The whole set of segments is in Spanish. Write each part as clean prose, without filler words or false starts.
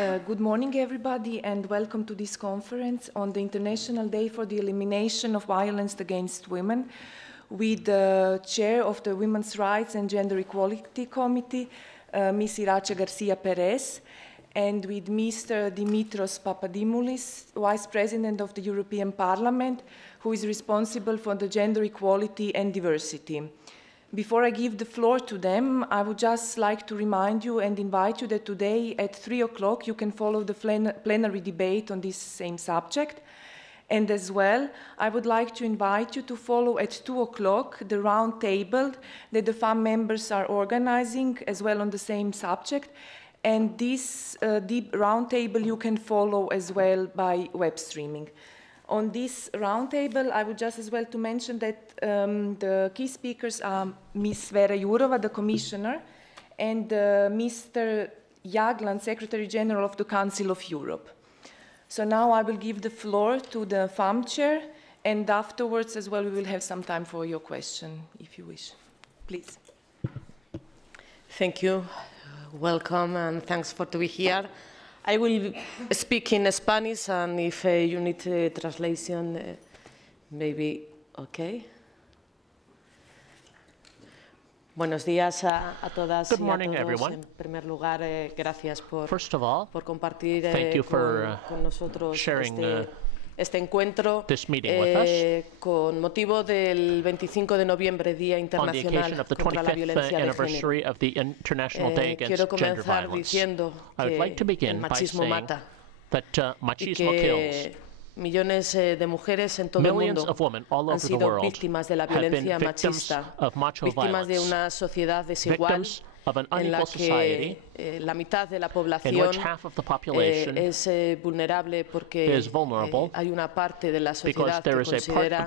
Good morning, everybody, and welcome to this conference on the International Day for the Elimination of Violence Against Women with the chair of the Women's Rights and Gender Equality Committee, Ms. Irache Garcia Perez, and with Mr. Dimitros Papadimoulis, Vice President of the European Parliament, who is responsible for the gender equality and diversity. Before I give the floor to them, I would just like to remind you and invite you that today at 3 o'clock you can follow the plenary debate on this same subject. And as well, I would like to invite you to follow at 2 o'clock the round table that the FAM members are organizing as well on the same subject. And this deep round table you can follow as well by web streaming. On this roundtable, I would just as well to mention that the key speakers are Ms. Vera Jourova, the Commissioner, and Mr. Jagland, Secretary General of the Council of Europe. So now I will give the floor to the FAM Chair, and afterwards as well we will have some time for your question, if you wish. Please. Thank you. Welcome, and thanks for to be here. I will speak in Spanish, and if you need translation, maybe okay. Buenos días a todas y a todos. Everyone. En primer lugar, gracias por compartir con nosotros este encuentro con motivo del 25 de noviembre, Día Internacional contra la Violencia de Género. Quiero comenzar diciendo que el machismo mata y que millones de mujeres en todo el mundo han sido víctimas de la violencia machista, víctimas de una sociedad desigual en la que la mitad de la población es vulnerable porque hay una parte de la sociedad que considera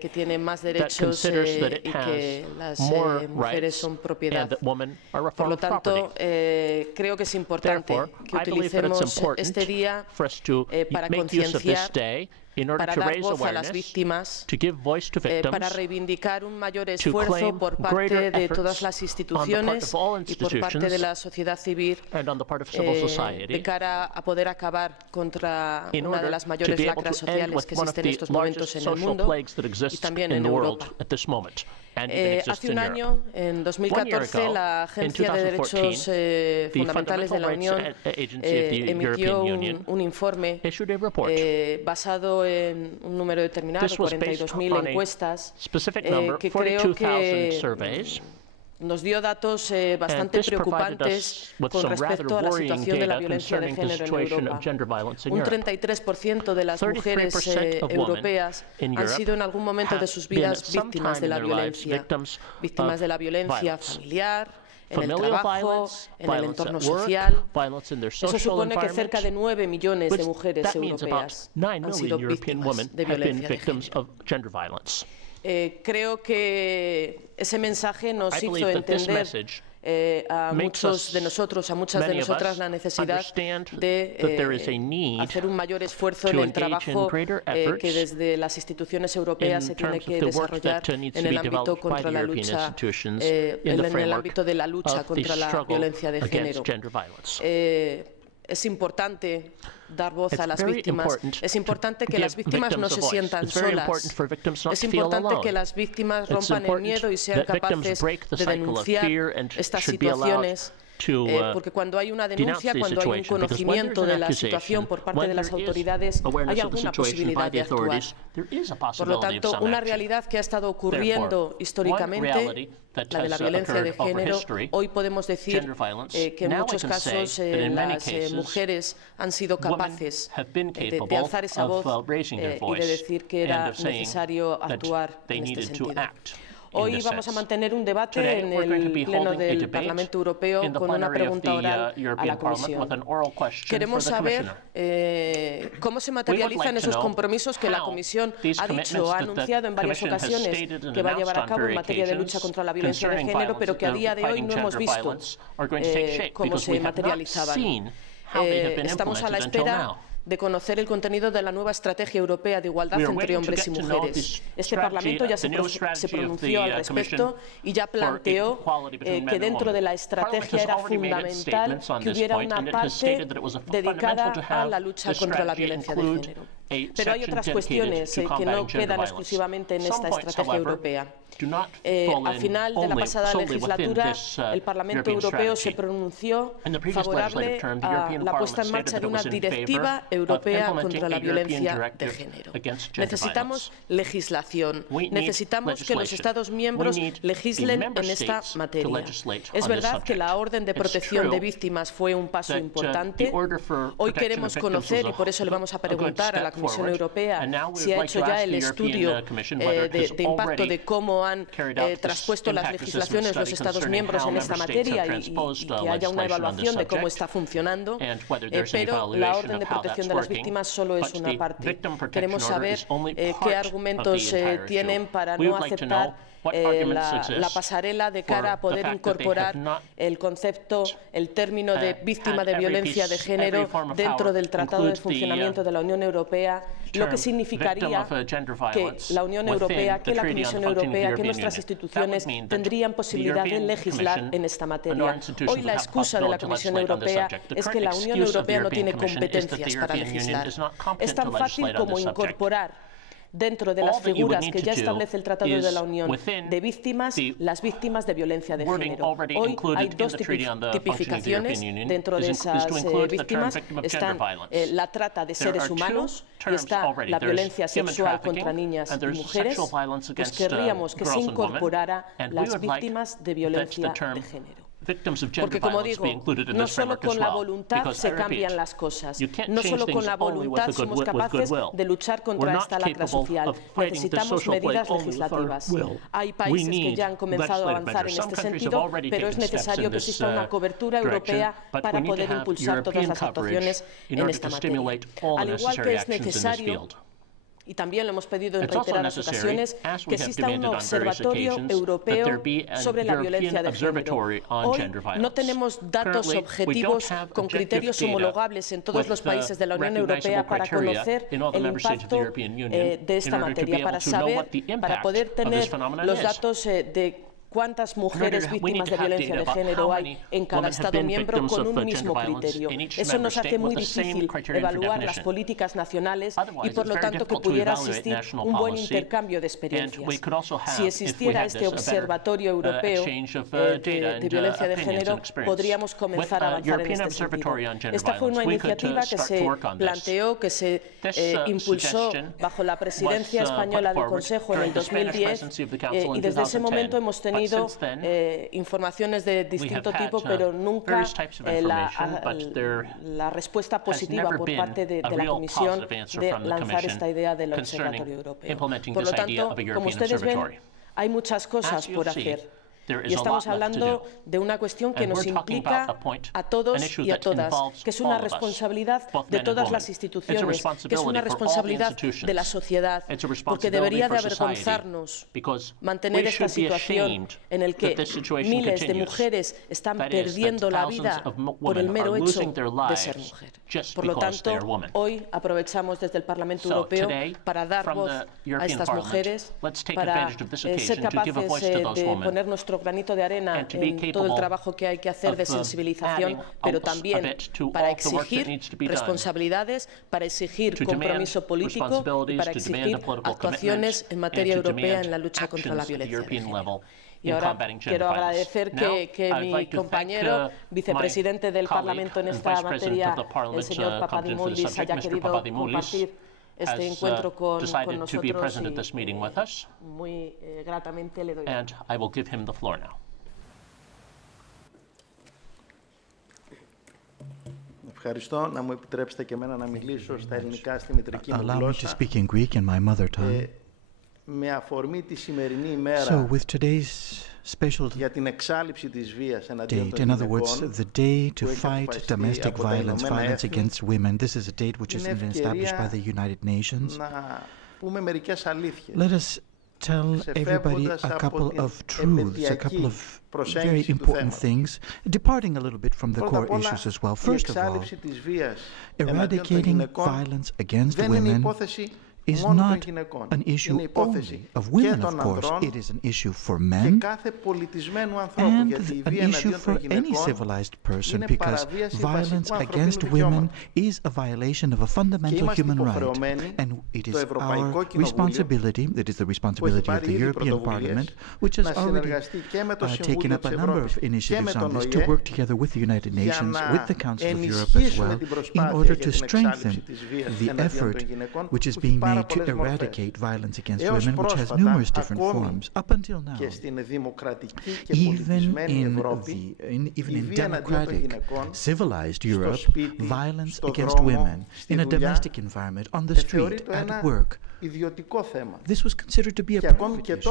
que tiene más derechos y que las mujeres son propiedad. Por lo tanto, creo que es importante que utilicemos este día para concienciar, para dar voz a las víctimas, para reivindicar un mayor esfuerzo por parte de todas las instituciones y por parte de la sociedad civil de cara a poder acabar contra una de las mayores lacras sociales que existen en estos momentos en el mundo y también en Europa. Hace un año, en 2014, la Agencia de Derechos Fundamentales de la Unión emitió un informe basado en un número determinado, 42.000 encuestas, que creo que nos dio datos bastante preocupantes con respecto a la situación de la violencia de género en Europa. Un 33% de las mujeres europeas han sido en algún momento de sus vidas víctimas de la violencia familiar, en el trabajo, en el entorno social. Eso supone que cerca de 9 millones de mujeres europeas han sido víctimas de violencia de género. Creo que ese mensaje nos hizo entender a muchos de nosotros, a muchas de nosotras, la necesidad de hacer un mayor esfuerzo en el trabajo que desde las instituciones europeas se tiene que desarrollar en el ámbito contra la lucha, en el ámbito de la lucha contra la violencia de género. Es importante dar voz a las víctimas. Es importante que las víctimas no se sientan solas. Es importante que las víctimas rompan el miedo y sean capaces de denunciar estas situaciones. Porque cuando hay una denuncia, cuando hay un conocimiento de la situación por parte de las autoridades, hay alguna posibilidad de actuar. Por lo tanto, una realidad que ha estado ocurriendo históricamente, la de la violencia de género, hoy podemos decir que en muchos casos las mujeres han sido capaces de alzar esa voz y de decir que era necesario actuar en este sentido. Hoy vamos a mantener un debate en el Pleno del Parlamento Europeo con una pregunta oral a la Comisión. Queremos saber cómo se materializan esos compromisos que la Comisión ha dicho, ha anunciado en varias ocasiones que va a llevar a cabo en materia de lucha contra la violencia de género, pero que a día de hoy no hemos visto cómo se materializaban. Estamos a la espera de conocer el contenido de la nueva estrategia europea de igualdad entre hombres y mujeres. Este Parlamento ya se pronunció al respecto y ya planteó que dentro de la estrategia era fundamental que hubiera una parte dedicada a la lucha contra la violencia de género. Pero hay otras cuestiones que no quedan exclusivamente en esta estrategia europea. Al final de la pasada legislatura, el Parlamento Europeo se pronunció favorable a la puesta en marcha de una directiva europea contra la violencia de género. Necesitamos legislación, necesitamos que los Estados miembros legislen en esta materia. Es verdad que la orden de protección de víctimas fue un paso importante. Hoy queremos conocer, y por eso le vamos a preguntar a la Comisión Europea si ha hecho ya el estudio de impacto de cómo han traspuesto las legislaciones los Estados miembros en esta materia y que haya una evaluación de cómo está funcionando, pero la orden de protección de las víctimas solo es una parte. Queremos saber qué argumentos tienen para no aceptar la pasarela de cara a poder incorporar el concepto, el término de víctima de violencia de género dentro del Tratado de Funcionamiento de la Unión Europea, lo que significaría que la Unión Europea, que la Comisión Europea, que nuestras instituciones tendrían posibilidad de legislar en esta materia. Hoy la excusa de la Comisión Europea es que la Unión Europea no tiene competencias para legislar. Es tan fácil como incorporar dentro de las figuras que ya establece el Tratado de la Unión de víctimas, las víctimas de violencia de género. Hoy hay dos tipificaciones dentro de esas víctimas. Están la trata de seres humanos y está la violencia sexual contra niñas y mujeres. Pues querríamos que se incorporara las víctimas de violencia de género. Porque, como digo, no solo con la voluntad se cambian las cosas, no solo con la voluntad somos capaces de luchar contra esta lacra social. Necesitamos medidas legislativas. Hay países que ya han comenzado a avanzar en este sentido, pero es necesario que exista una cobertura europea para poder impulsar todas las actuaciones en esta materia. Al igual que es necesario, y también lo hemos pedido en reiteradas ocasiones, que exista un observatorio europeo sobre la violencia de género. Hoy no tenemos datos objetivos con criterios homologables en todos los países de la Unión Europea para conocer el impacto de esta materia, para saber, para poder tener los datos de cuántas mujeres víctimas de violencia de género hay en cada Estado miembro con un mismo criterio. Eso nos hace muy difícil evaluar las políticas nacionales y, por lo tanto, que pudiera existir un buen intercambio de experiencias. Si existiera este observatorio europeo de violencia de género, podríamos comenzar a avanzar en este sentido. Esta fue una iniciativa que se planteó, que se impulsó bajo la presidencia española del Consejo en el 2010 y desde ese momento hemos tenido informaciones de distinto tipo, pero nunca la respuesta positiva por parte de la Comisión de lanzar esta idea del Observatorio Europeo. Por lo tanto, como ustedes ven, hay muchas cosas por hacer. Y estamos hablando de una cuestión que nos implica a todos y a todas, que es una responsabilidad de todas las instituciones, que es una responsabilidad de la sociedad, porque debería de avergonzarnos mantener esta situación en la que miles de mujeres están perdiendo la vida por el mero hecho de ser mujer. Por lo tanto, hoy aprovechamos desde el Parlamento Europeo para dar voz a estas mujeres, para ser capaces de poner nuestro granito de arena en todo el trabajo que hay que hacer de sensibilización, pero también para exigir responsabilidades, para exigir compromiso político y para exigir actuaciones en materia europea en la lucha contra la violencia de género. Y ahora quiero agradecer que mi compañero, vicepresidente del Parlamento en esta materia, el señor Papadimoulis, haya querido compartir este encuentro con nosotros y muy gratamente le doy la palabra. Ευχαριστώ. Να μου επιτρέψετε και εμένα να μιλήσω στα ελληνικά, στη μητρική μου γλώσσα. Allow me to speak in Greek in my mother tongue. Με αφορμή τη σημερινή ημέρα So, with today's special για την εξάλειψη της βίας εναντίον date, των in other words, γυναικών, the day to fight domestic violence against women, this is a date which has been established by the United Nations. Να πούμε μερικές αλήθειες. Let us tell everybody a couple of truths, a couple of very important things, departing a little bit from the core issues as well. First of all, eradicating violence against women is not an issue only of women, of course. It is an issue for men and an issue for any civilized person, because violence against women is a violation of a fundamental human right, and it is our responsibility, it is the responsibility of the European Parliament, which has already taken up a number of initiatives on this, to work together with the United Nations, with the Council of Europe as well, in order to strengthen the effort which is being made to eradicate violence against women, which has numerous different forms. Up until now, even in democratic, civilized Europe, violence against women in a domestic environment, on the street, at work, this was considered to be a private issue.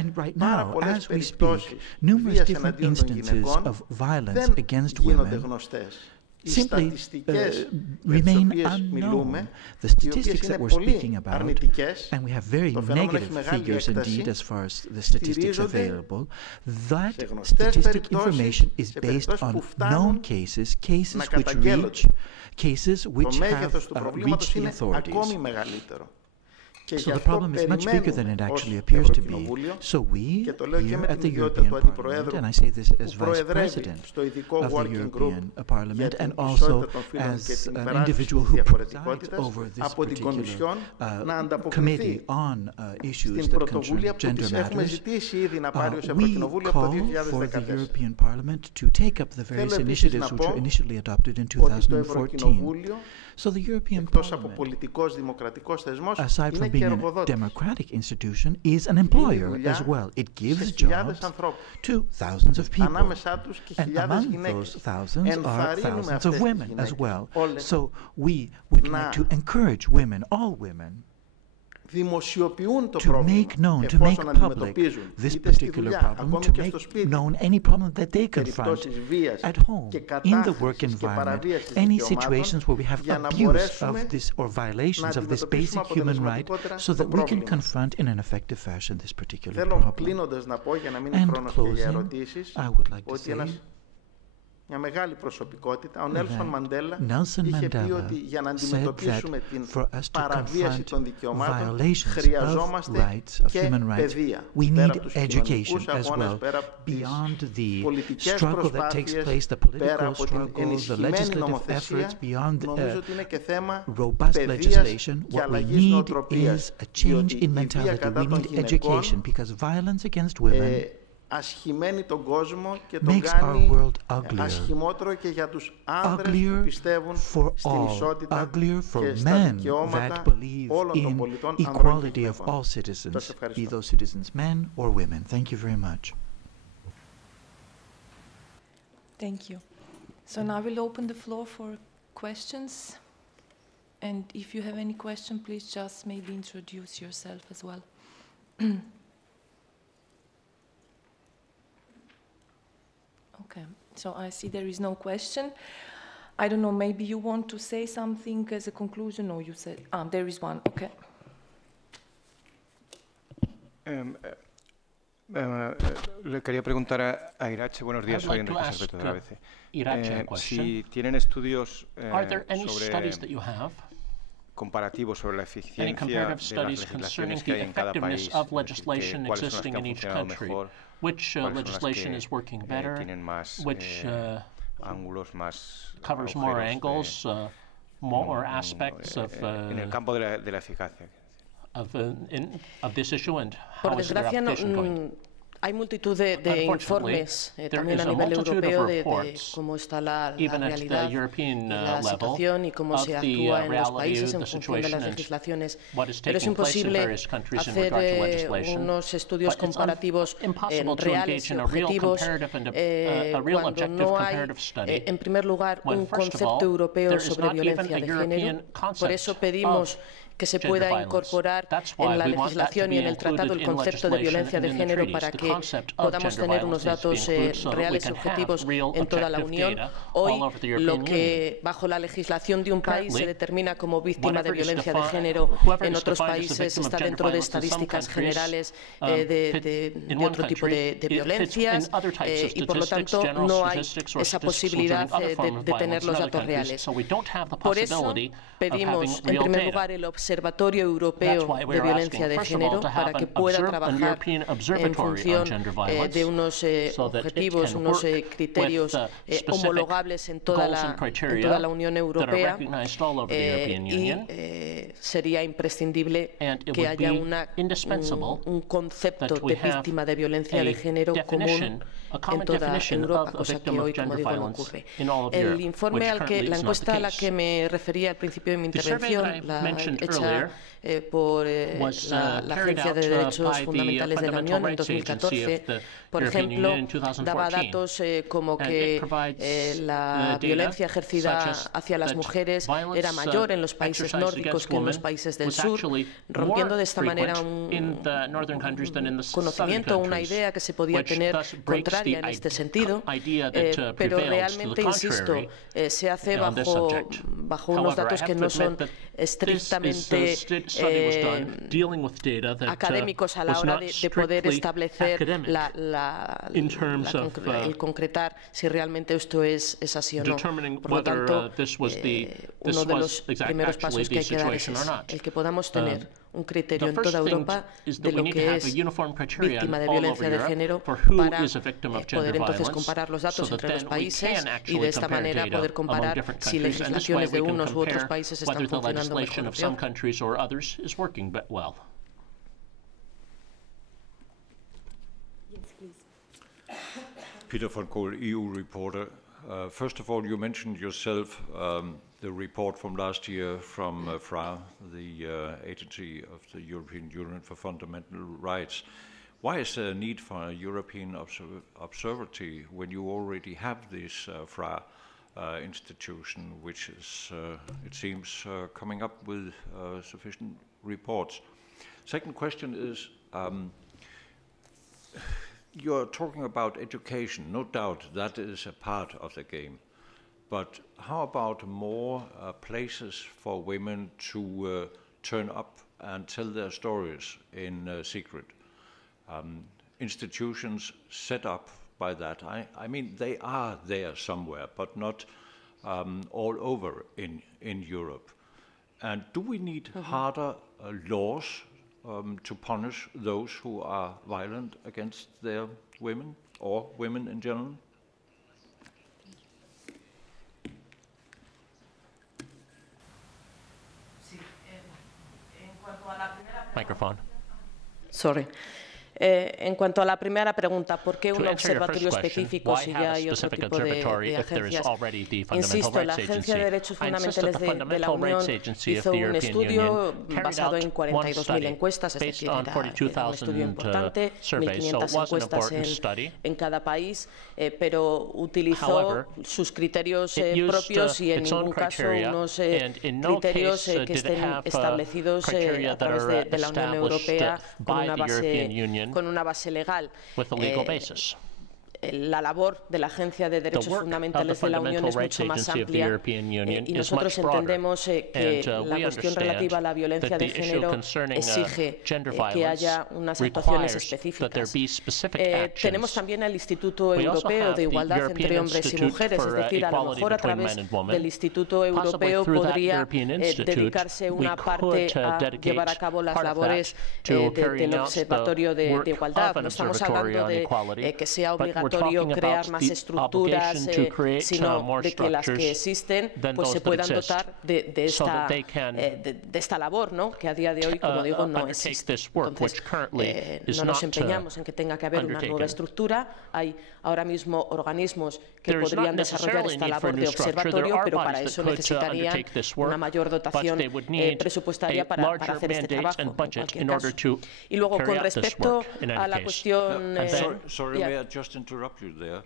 And right now, as we speak, numerous different instances of violence against women simply remain unknown. The statistics that we're speaking about, and we have very negative figures indeed as far as the statistics available, that statistic information is based on known cases, cases which have reached the authorities. So the problem is much bigger than it actually appears to be. So we, here at the European Parliament, and I say this as Vice President of the European Parliament, and also as an individual who presides over this particular committee on issues that concern gender matters, we call for the European Parliament to take up the various initiatives which were initially adopted in 2014. So the European Parliament, aside from being a democratic institution, is an employer as well. It gives jobs to thousands of people, and among those thousands are thousands of women as well. So we would like to encourage women, all women, to make known, to make public this particular problem, to make known any problem that they confront at home, in the work environment, any situations where we have abuse of this or violations of this basic human right, so that we can confront in an effective fashion this particular problem. And closing, I would like to say μια μεγάλη προσωπικότητα, ο Νέλσον Μαντέλα είχε πει ότι για να αντιμετωπίσουμε την παραβίαση των δικαιωμάτων χρειαζόμαστε και παιδεία. Πέρα από τους κοινωνικούς αγώνες, πέρα από τις πολιτικές προσπάθειες, πέρα από την ενισχυμένη νομοθεσία, νομίζω ότι είναι και θέμα παιδείας και αλλαγής νοοτροπίας, διότι η βία κατά των γυναικών ασχημένει τον κόσμο και τον κάνει ασχημότερο και για τους άνδρες που πιστεύουν στην ισότητα και στα δικαιώματα όλων των πολιτών ανδρών και γυναικών. Σας ευχαριστώ. Thank you. So now we'll open the floor for questions. And if you have any question, please just maybe introduce yourself as well. Okay, so I see there is no question. I don't know, maybe you want to say something as a conclusion, or you said, there is one, okay. Le quería preguntar a Irache, buenos días, soy Enrique Serveto de la ABC. Si tienen estudios sobre comparativos sobre la eficiencia de las legislaciones que hay en cada país, cuáles son las que han funcionado mejor, which legislation is working better, which covers more angles, more aspects of en el campo de la eficacia. Of this issue, and how is their application going? Hay multitud de informes, también a nivel europeo, de cómo está la realidad y la situación y cómo se actúa en los países en función de las legislaciones. Pero es imposible hacer unos estudios comparativos reales y objetivos cuando no hay, en primer lugar, un concepto europeo sobre violencia de género. Por eso pedimos que se pueda incorporar en la legislación y en el tratado el concepto de violencia de género para que podamos tener unos datos reales y objetivos en toda la Unión. Hoy, lo que bajo la legislación de un país se determina como víctima de violencia de género, en otros países está dentro de estadísticas generales de otro tipo de violencias y, por lo tanto, no hay esa posibilidad de tener los datos reales. Por eso, pedimos, en primer lugar, el Observatorio Europeo de Violencia de Género para que pueda trabajar en función de unos objetivos, unos criterios homologables en toda la Unión Europea y sería imprescindible que haya un concepto de víctima de violencia de género común en toda Europa, cosa que hoy, como digo, no ocurre. El informe la encuesta a la que me refería al principio de mi intervención, la hecha por la Agencia de Derechos Fundamentales de la Unión en 2014, por ejemplo, daba datos como que la violencia ejercida hacia las mujeres era mayor en los países nórdicos que en los países del sur, rompiendo de esta manera un conocimiento, una idea que se podía tener contraria en este sentido, pero realmente, insisto, se hace bajo unos datos que no son estrictamente académicos a la hora de poder establecer el concretar si realmente esto es así o no. Por lo tanto, uno de los primeros pasos que hay que dar es el que podamos tener un criterio en toda Europa de lo que es víctima de violencia de género para poder entonces comparar los datos entre los países y de esta manera poder comparar si legislaciones de unos u otros países están funcionando mejor o peor. Peter von Kohl, EU reporter. First of all, you mentioned yourself the report from last year from FRA, the Agency of the European Union for Fundamental Rights. Why is there a need for a European observatory when you already have this FRA institution, which is, it seems, coming up with sufficient reports? Second question is, you're talking about education. No doubt that is a part of the game. But how about more places for women to turn up and tell their stories in secret? Institutions set up by that. I mean, they are there somewhere, but not all over in Europe. And do we need harder laws to punish those who are violent against their women or women in general? Microphone. Sorry. En cuanto a la primera pregunta, ¿por qué un observatorio específico si ya hay otro tipo de agencias? Insisto, la Agencia de Derechos Fundamentales de la Unión hizo un estudio basado en 42.000 encuestas, es decir, era un estudio importante, 1.500 encuestas en cada país, pero utilizó sus criterios propios y en ningún caso unos criterios que estén establecidos a través de la Unión Europea con una base legal. La labor de la Agencia de Derechos Fundamentales de la Unión es mucho más amplia y nosotros entendemos que la cuestión relativa a la violencia de género exige que haya unas actuaciones específicas. Tenemos también el Instituto Europeo de Igualdad entre Hombres y Mujeres, es decir, a lo mejor a través del Instituto Europeo podría dedicarse una parte a llevar a cabo las labores del Observatorio de Igualdad. No estamos hablando de que sea obligatorio crear más estructuras, sino de que las que existen pues se puedan dotar de esta labor, ¿no? Que a día de hoy, como digo, no existe. Entonces, no nos empeñamos en que tenga que haber una nueva estructura. Hay ahora mismo organismos que podrían desarrollar esta labor de observatorio, pero para eso necesitarían una mayor dotación presupuestaria para hacer este trabajo, en cualquier caso. Y luego, con respecto a la cuestión... interrupt you there.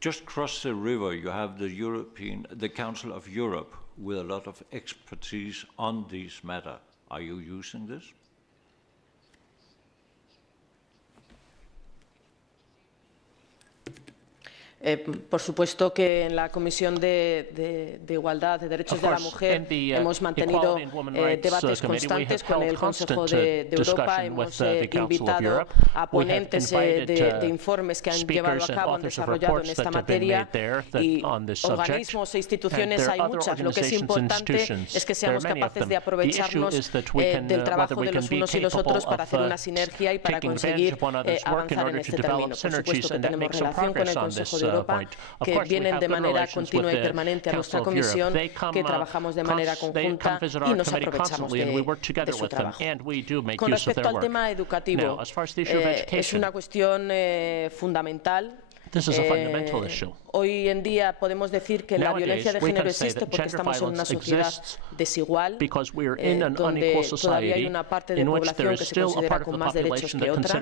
Just across the river, you have the Council of Europe with a lot of expertise on this matter. Are you using this? Por supuesto que en la Comisión de Igualdad de Derechos de la Mujer hemos mantenido debates constantes con el Consejo de Europa, hemos invitado a ponentes de informes que han llevado a cabo, han desarrollado en esta materia, y organismos e instituciones hay muchas. Lo que es importante es que seamos capaces de aprovecharnos del trabajo de los unos y los otros para hacer una sinergia y para conseguir avanzar en este término. Por supuesto que tenemos relación con el Consejo de Europa, que vienen de manera continua y permanente a nuestra comisión, que trabajamos de manera conjunta y nos aprovechamos de su trabajo. Con respecto al tema educativo, es una cuestión fundamental. Hoy en día podemos decir que la violencia de género existe porque estamos en una sociedad desigual, donde todavía hay una parte de población que se considera con más derechos que otra.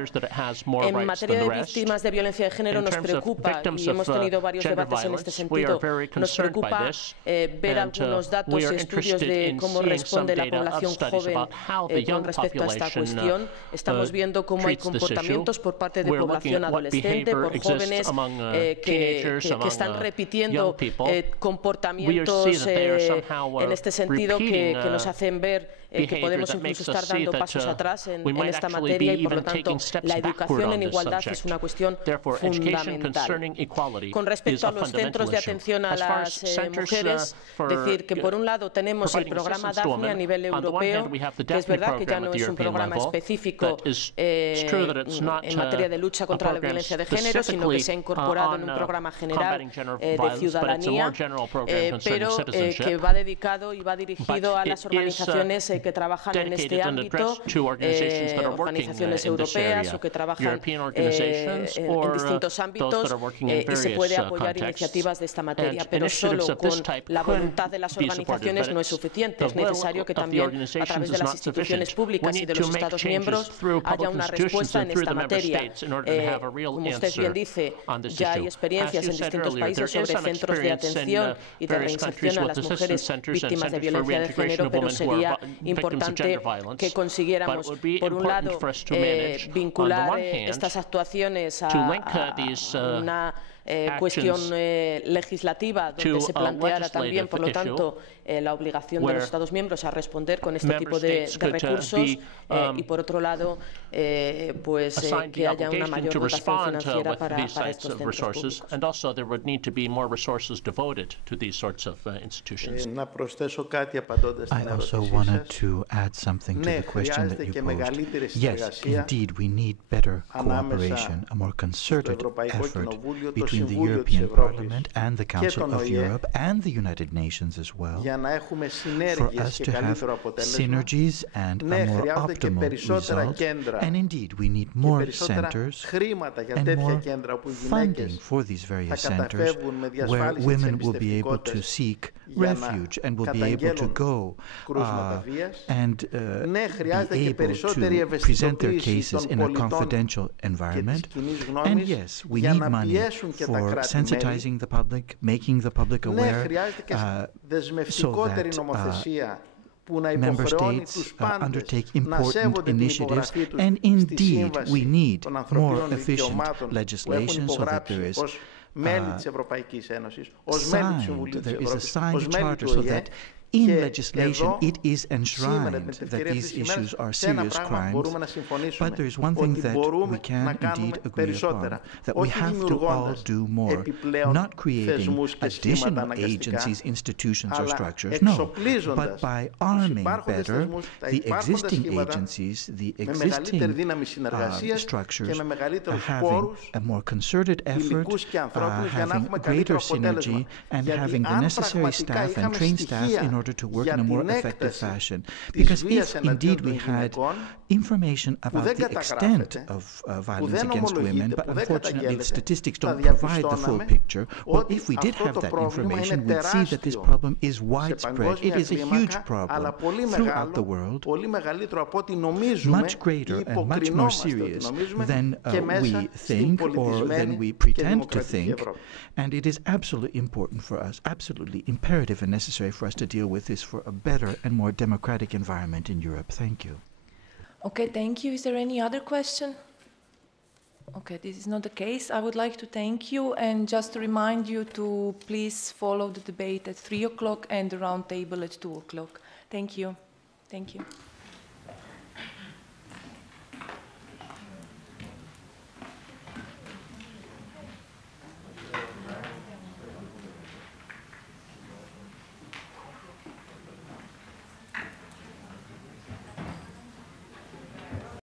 En materia de víctimas de violencia de género nos preocupa, y hemos tenido varios debates en este sentido, nos preocupa ver algunos datos y estudios de cómo responde la población joven con respecto a esta cuestión. Estamos viendo cómo hay comportamientos por parte de población adolescente, por jóvenes que están repitiendo comportamientos en este sentido que nos hacen ver que podemos incluso estar dando pasos atrás en esta materia, y por lo tanto la educación en igualdad es una cuestión fundamental. Con respecto a los centros de atención a las mujeres, decir que por un lado tenemos el programa Daphne a nivel europeo, que es verdad que ya no es un programa específico en materia de lucha contra la violencia de género, sino que se ha incorporado en un programa general de ciudadanía, pero que va dedicado y va dirigido a las organizaciones que trabajan en este ámbito, organizaciones europeas o que trabajan en distintos ámbitos, y se puede apoyar iniciativas de esta materia, pero solo con la voluntad de las organizaciones no es suficiente. Es necesario que también a través de las instituciones públicas y de los Estados miembros haya una respuesta en esta materia. Como usted bien dice, ya hay experiencias en distintos países sobre centros de atención y de reinserción a las mujeres víctimas de violencia de género, pero sería importante que consiguiéramos, por un lado, vincular estas actuaciones a una cuestión legislativa donde se planteara también, por lo tanto, la obligación de los Estados miembros a responder con este tipo de recursos, y por otro lado, pues que haya una mayor dotación financiera para estos centros públicos. I also wanted to add something to the question that you posed. Yes, indeed, we need better cooperation, a more concerted effort between the European Parliament and the Council of Europe and the United Nations as well, for us to have synergies and a more optimal result. And indeed, we need more centers and more funding for these various centers where women will be able to seek refuge and will be able to go and be able to present their cases in a confidential environment. And yes, we need money for sensitizing the public, making the public aware, so that member states undertake important initiatives, and indeed we need more efficient legislation so that there is a signed charter so that in legislation it is enshrined that these issues are serious crimes. But there is one thing that we can indeed agree upon, that we have to all do more, not creating additional agencies, institutions or structures, no, but by arming better the existing agencies, the existing structures, having a more concerted effort, having greater synergy, and having the necessary staff and trained staff in order to work in a more effective fashion. Because if indeed we had information about the extent of violence against women, but unfortunately the statistics don't provide the full picture, or if we did have that information, we'd see that this problem is widespread. It is a huge problem throughout the world, much greater and much more serious than we think or than we pretend to think. And it is absolutely important for us, absolutely imperative and necessary for us to deal with is for a better and more democratic environment in Europe. Thank you. Okay, thank you. Is there any other question? Okay, this is not the case. I would like to thank you and just to remind you to please follow the debate at 3 o'clock and the round table at 2 o'clock. Thank you. Thank you.